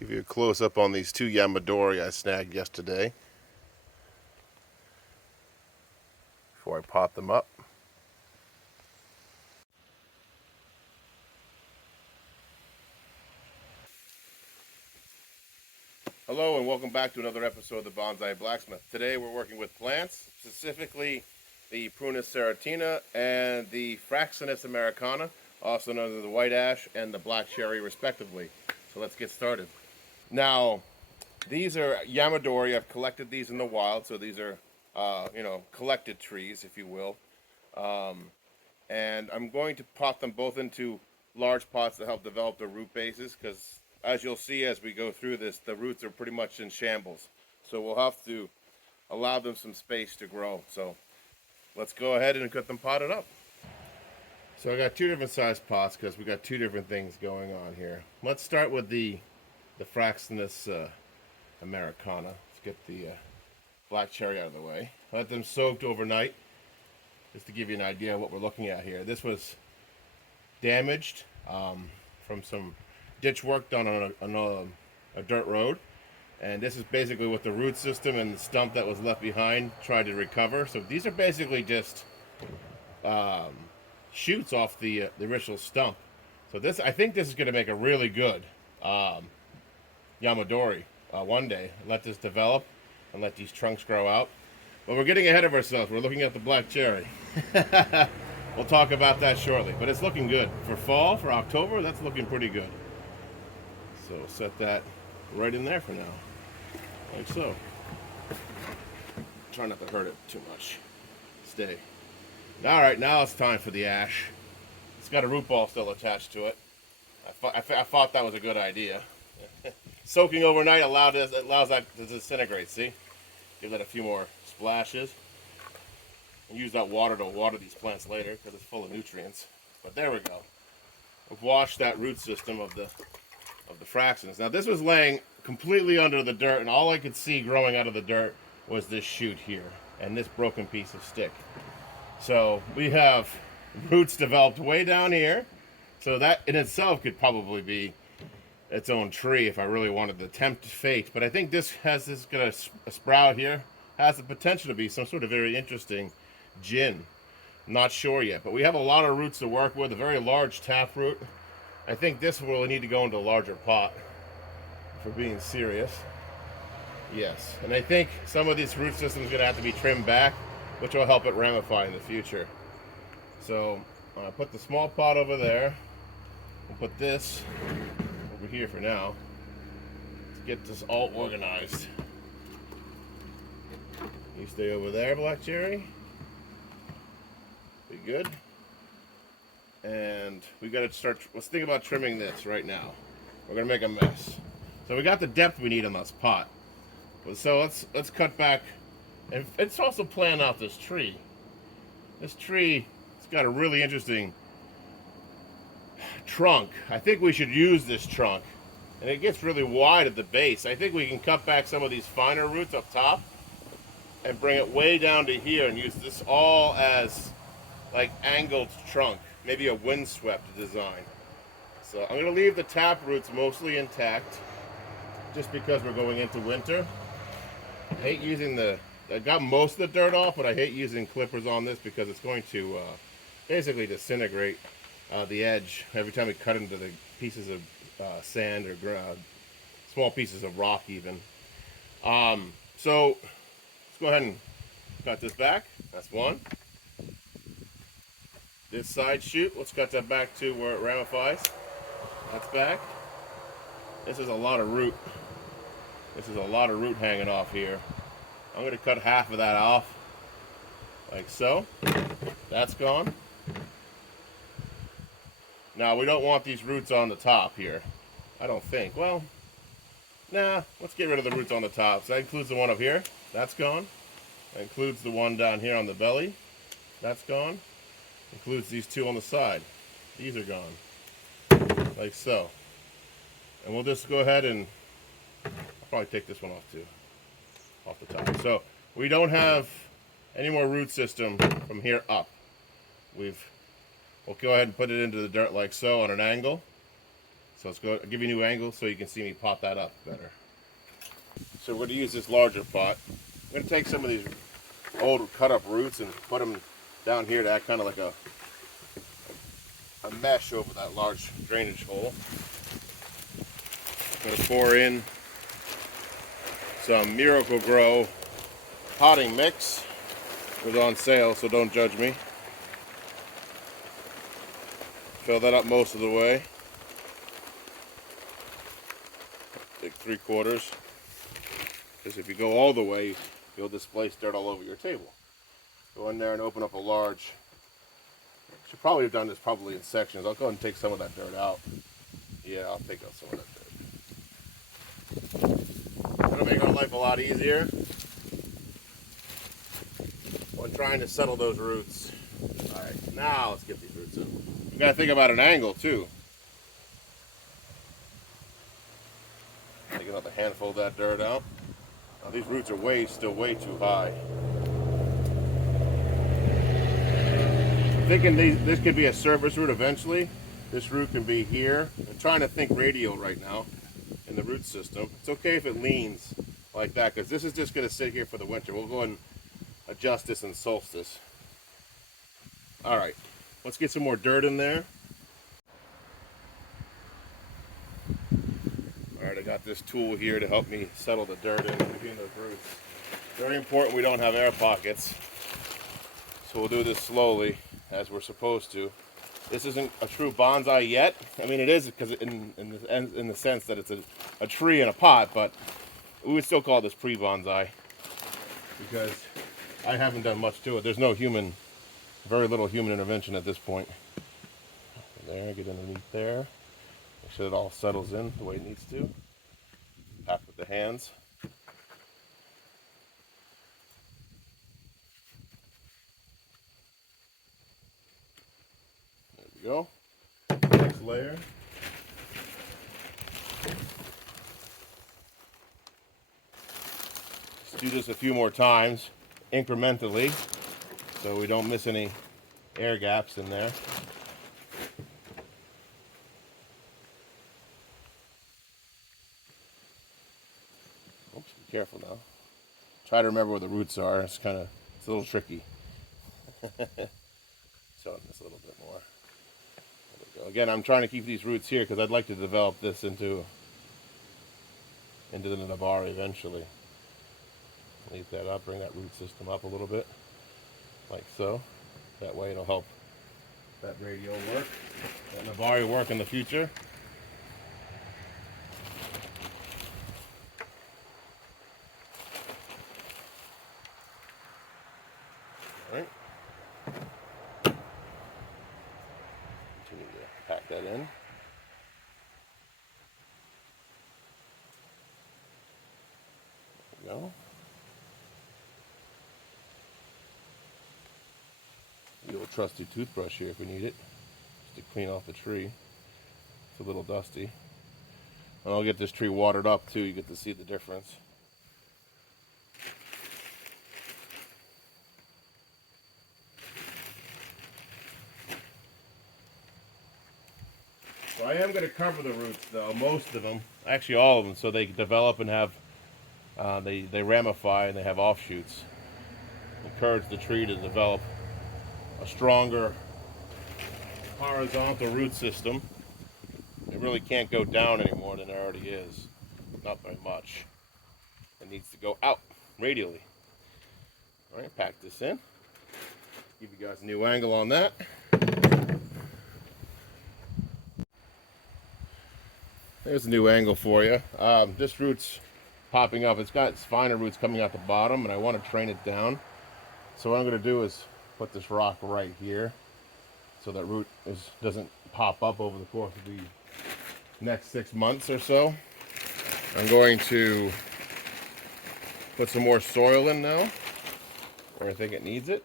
Give you a close-up on these two Yamadori I snagged yesterday before I pot them up. Hello and welcome back to another episode of the Bonsai Blacksmith. Today we're working with plants, specifically the Prunus serotina and the Fraxinus americana, also known as the white ash and the black cherry respectively. So let's get started. Now, these are Yamadori. I've collected these in the wild, so these are, collected trees, if you will. And I'm going to pot them both into large pots to help develop the root bases, because as you'll see as we go through this, the roots are pretty much in shambles. So we'll have to allow them some space to grow. So let's go ahead and get them potted up. So I got two different size pots because we got two different things going on here. Let's start with the Fraxinus americana. Let's get the black cherry out of the way. Let them soak overnight, just to give you an idea of what we're looking at here. This was damaged from some ditch work done on a dirt road, and this is basically what the root system and the stump that was left behind tried to recover. So these are basically just shoots off the original stump. So this, I think this is going to make a really good Yamadori one day. Let this develop and let these trunks grow out. But we're getting ahead of ourselves. We're looking at the black cherry. We'll talk about that shortly. But it's looking good. For fall, for October, that's looking pretty good. So set that right in there for now. Like so. Try not to hurt it too much. Stay. Alright, now it's time for the ash. It's got a root ball still attached to it. I thought that was a good idea. Soaking overnight allows that to disintegrate, see? Give that a few more splashes. And use that water to water these plants later because it's full of nutrients. But there we go. We've washed that root system of the Fraxinus. Now this was laying completely under the dirt, and all I could see growing out of the dirt was this shoot here and this broken piece of stick. So we have roots developed way down here. So that in itself could probably be its own tree if I really wanted to tempt fate. But I think this has a sprout here. Has the potential to be some sort of very interesting gin. Not sure yet, but we have a lot of roots to work with. A very large taproot. I think this will need to go into a larger pot, for being serious. Yes, and I think some of these root systems are going to have to be trimmed back, which will help it ramify in the future. So I'll put the small pot over there. We'll put this over here for now. Let's get this all organized. You stay over there, black cherry. Be good. And we got to start. Let's think about trimming this right now. We're gonna make a mess. So we got the depth we need in this pot. So let's cut back, and let's also plan out this tree. This tree, it's got a really interesting trunk. I think we should use this trunk, and it gets really wide at the base. I think we can cut back some of these finer roots up top and bring it way down to here and use this all as like angled trunk, maybe a windswept design. So I'm going to leave the tap roots mostly intact just because we're going into winter. I hate using I got most of the dirt off, but I hate using clippers on this because it's going to basically disintegrate the edge every time we cut into the pieces of sand or small pieces of rock even. So let's go ahead and cut this back. That's one. This side shoot, let's cut that back to where it ramifies. That's back. This is a lot of root. This is a lot of root hanging off here. I'm going to cut half of that off, like so. That's gone. Now, we don't want these roots on the top here. I don't think. Well, nah, let's get rid of the roots on the top. So that includes the one up here. That's gone. That includes the one down here on the belly. That's gone. Includes these two on the side. These are gone. Like so. And we'll just go ahead and I'll probably take this one off too. Off the top. So we don't have any more root system from here up. We'll go ahead and put it into the dirt like so on an angle. So let's go. I'll give you a new angle so you can see me pot that up better. So we're going to use this larger pot. I'm going to take some of these old cut up roots and put them down here to act kind of like a mesh over that large drainage hole. I'm going to pour in some Miracle Grow potting mix. It was on sale, so don't judge me. Fill that up most of the way. Like 3/4. Because if you go all the way, you'll displace dirt all over your table. Go in there and open up a large. Should probably have done this probably in sections. I'll go ahead and take some of that dirt out. Yeah, I'll take out some of that dirt. That'll make our life a lot easier when trying to settle those roots. All right, now let's get these roots in. You gotta think about an angle too. Take another handful of that dirt out. Now these roots are still way too high. I'm thinking this could be a service root eventually. This root can be here. I'm trying to think radial right now in the root system. It's okay if it leans like that because this is just going to sit here for the winter. We'll go ahead and adjust this in solstice. All right, let's get some more dirt in there. All right, I got this tool here to help me settle the dirt in between those roots. Very important we don't have air pockets. So we'll do this slowly as we're supposed to. This isn't a true bonsai yet. I mean, it is because in the sense that it's a tree in a pot, but we would still call this pre-bonsai because I haven't done much to it. There's no very little human intervention at this point. There, get underneath there. Make sure it all settles in the way it needs to. Pat with the hands. There we go. Next layer. Let's do this a few more times, incrementally, so we don't miss any air gaps in there. Oops, be careful now. Try to remember where the roots are. It's a little tricky. Showing this a little bit more. There we go. Again, I'm trying to keep these roots here because I'd like to develop this into the Navarre eventually. Leave that up, bring that root system up a little bit, like so. That way it'll help that radial work, that Navarre work in the future. All right. Continue to pack that in. There we go. The old trusty toothbrush here if we need it, just to clean off the tree. It's a little dusty. And I'll get this tree watered up too, you get to see the difference. So I am going to cover the roots though, most of them, actually all of them, so they develop and have, they ramify and they have offshoots. Encourage the tree to develop a stronger horizontal root system. It really can't go down any more than it already is. Not very much. It needs to go out radially. All right, pack this in. Give you guys a new angle on that. There's a new angle for you. This root's popping up. It's got its finer roots coming out the bottom, and I want to train it down. So what I'm going to do is put this rock right here so that root doesn't pop up over the course of the next 6 months or so. I'm going to put some more soil in now where I think it needs it.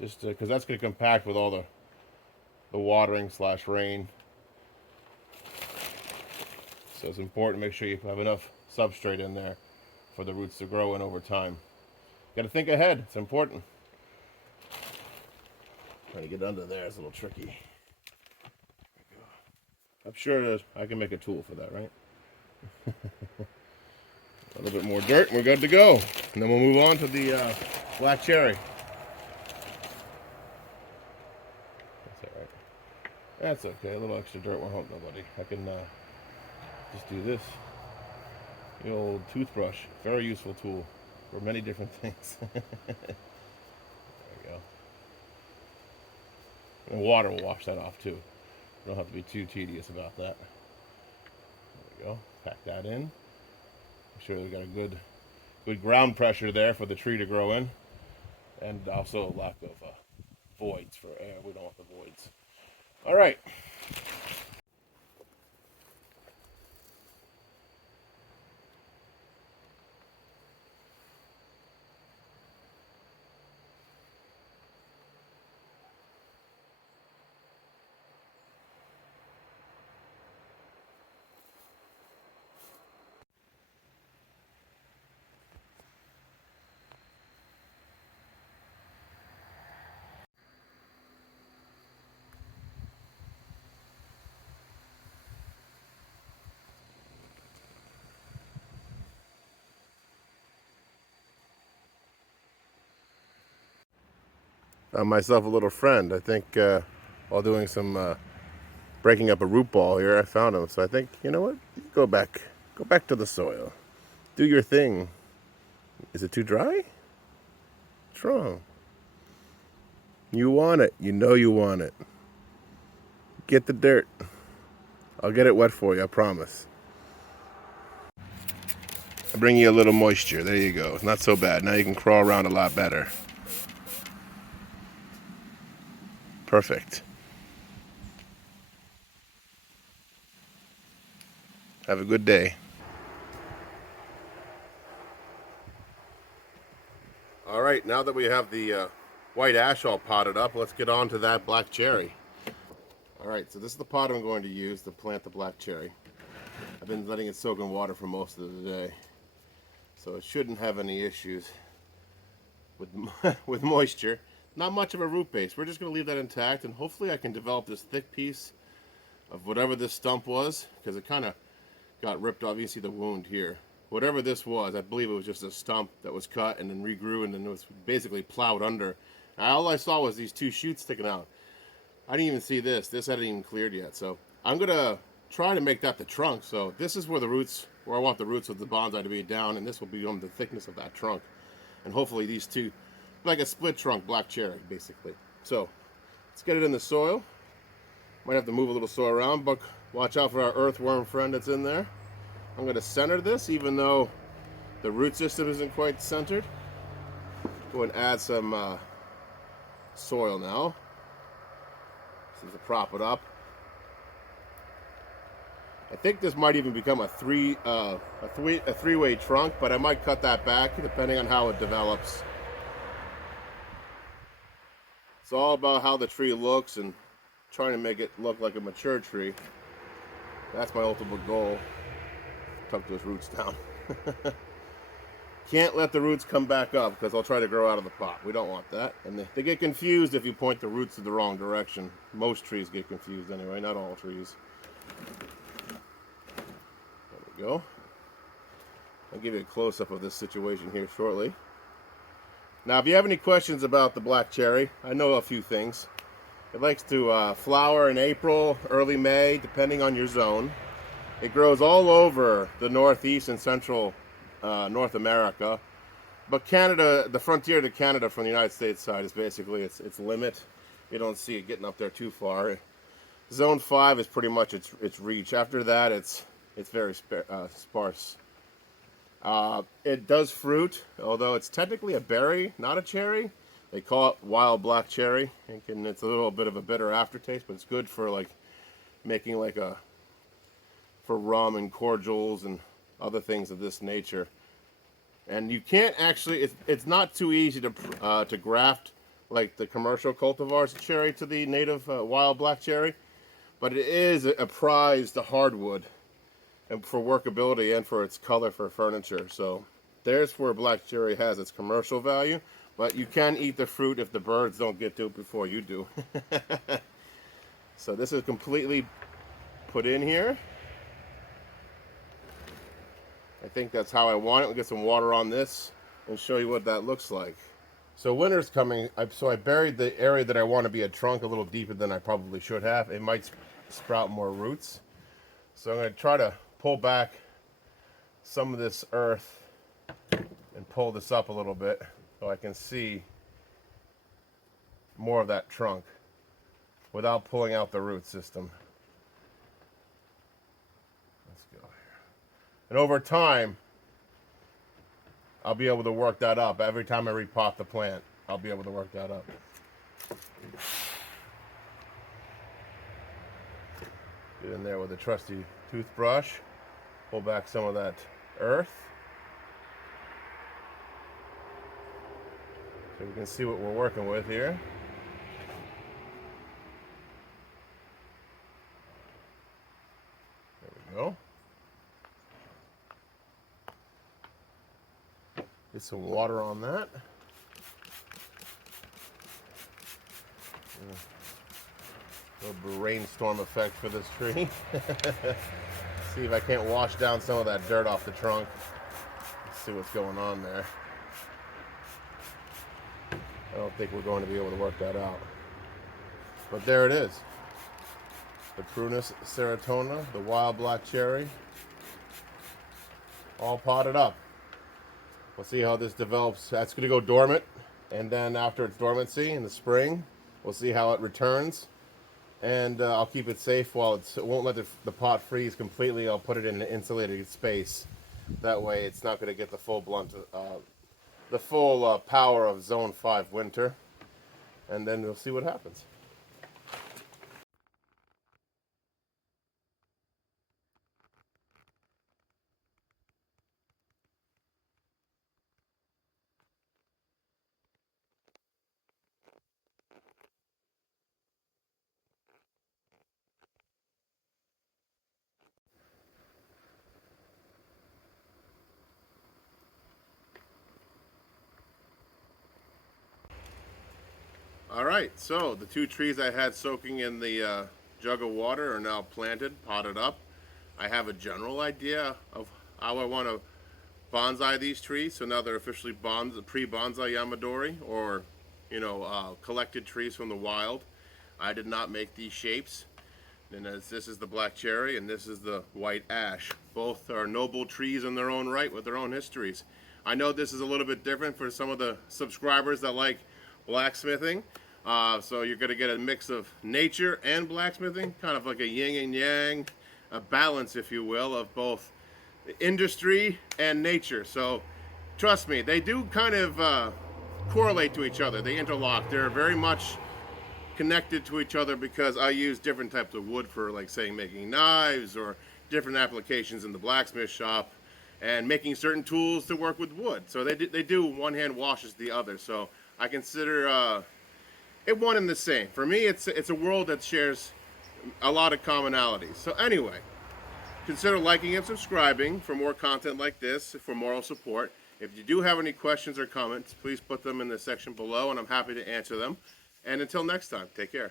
Just because that's going to compact with all the watering / rain. So it's important to make sure you have enough substrate in there for the roots to grow in over time. Got to think ahead. It's important. Trying to get under there is a little tricky. I'm sure I can make a tool for that, right? A little bit more dirt, and we're good to go. And then we'll move on to the black cherry. That's all right. That's okay. A little extra dirt won't help nobody. I can just do this. The old toothbrush. Very useful tool for many different things. There we go. And water will wash that off too. You don't have to be too tedious about that. There we go. Pack that in. Make sure we've got a good ground pressure there for the tree to grow in. And also a lack of voids for air. We don't want the voids. All right. Myself a little friend. I think while doing some breaking up a root ball here, I found him. So I think, you know what? Go back to the soil. Do your thing. Is it too dry? What's wrong? You want it. You know you want it. Get the dirt. I'll get it wet for you, I promise. I bring you a little moisture. There you go. It's not so bad. Now you can crawl around a lot better. Perfect. Have a good day. All right, now that we have the white ash all potted up, let's get on to that black cherry. All right, so this is the pot I'm going to use to plant the black cherry. I've been letting it soak in water for most of the day, so it shouldn't have any issues with with moisture. Not much of a root base. We're just going to leave that intact, and hopefully I can develop this thick piece of whatever this stump was, because it kind of got ripped off. You see the wound here. Whatever this was, I believe it was just a stump that was cut and then regrew, and then it was basically plowed under. All I saw was these two shoots sticking out. I didn't even see this. This hadn't even cleared yet. So I'm going to try to make that the trunk. So this is where I want the roots of the bonsai to be down, and this will become the thickness of that trunk. And hopefully these two, like a split trunk black cherry, basically. So let's get it in the soil. Might have to move a little soil around, but watch out for our earthworm friend that's in there. I'm going to center this, even though the root system isn't quite centered. Go and add some soil now. To prop it up. I think this might even become a three-way trunk, but I might cut that back depending on how it develops. It's all about how the tree looks and trying to make it look like a mature tree. That's my ultimate goal. Tuck those roots down. Can't let the roots come back up because they'll try to grow out of the pot. We don't want that. And they get confused if you point the roots in the wrong direction. Most trees get confused anyway, not all trees. There we go. I'll give you a close-up of this situation here shortly. Now, if you have any questions about the black cherry, I know a few things. It likes to flower in April, early May, depending on your zone. It grows all over the northeast and central North America, but Canada, the frontier to Canada from the United States side is basically its limit. You don't see it getting up there too far. Zone 5 is pretty much its reach. After that, it's very sparse. It does fruit, although it's technically a berry, not a cherry. They call it wild black cherry, and it's a little bit of a bitter aftertaste, but it's good for like making for rum and cordials and other things of this nature. And you can't actually, it's not too easy to graft like the commercial cultivars cherry to the native wild black cherry, but it is a prized hardwood and for workability and for its color for furniture. So there's where black cherry has its commercial value, but you can eat the fruit if the birds don't get to it before you do. So this is completely put in here. I think that's how I want it. We'll get some water on this and show you what that looks like. So winter's coming, so I buried the area that I want to be a trunk a little deeper than I probably should have. It might sprout more roots. So I'm going to try to pull back some of this earth and pull this up a little bit so I can see more of that trunk without pulling out the root system. Let's go here. And over time, I'll be able to work that up. Every time I repot the plant, I'll be able to work that up. Get in there with a trusty toothbrush. Pull back some of that earth. So we can see what we're working with here. There we go. Get some water on that. A little rainstorm effect for this tree. See if I can't wash down some of that dirt off the trunk. Let's see what's going on there. I don't think we're going to be able to work that out. But there it is. The Prunus serotina, the wild black cherry, all potted up. We'll see how this develops. That's going to go dormant, and then after its dormancy in the spring, we'll see how it returns. And I'll keep it safe while it won't let the pot freeze completely. I'll put it in an insulated space. That way, it's not going to get the full power of Zone 5 winter. And then we'll see what happens. Alright, so the two trees I had soaking in the jug of water are now planted, potted up. I have a general idea of how I want to bonsai these trees, so now they're officially pre-bonsai Yamadori, or collected trees from the wild. I did not make these shapes. And as this is the black cherry and this is the white ash. Both are noble trees in their own right with their own histories. I know this is a little bit different for some of the subscribers that like blacksmithing. So you're going to get a mix of nature and blacksmithing, kind of like a yin and yang, a balance, if you will, of both industry and nature. So trust me, they do kind of correlate to each other. They interlock. They're very much connected to each other because I use different types of wood for, like, say, making knives or different applications in the blacksmith shop, and making certain tools to work with wood. So they do one hand washes the other. So I consider it one and the same. For me, it's a world that shares a lot of commonalities. So anyway, consider liking and subscribing for more content like this, for moral support. If you do have any questions or comments, please put them in the section below, and I'm happy to answer them. And until next time, take care.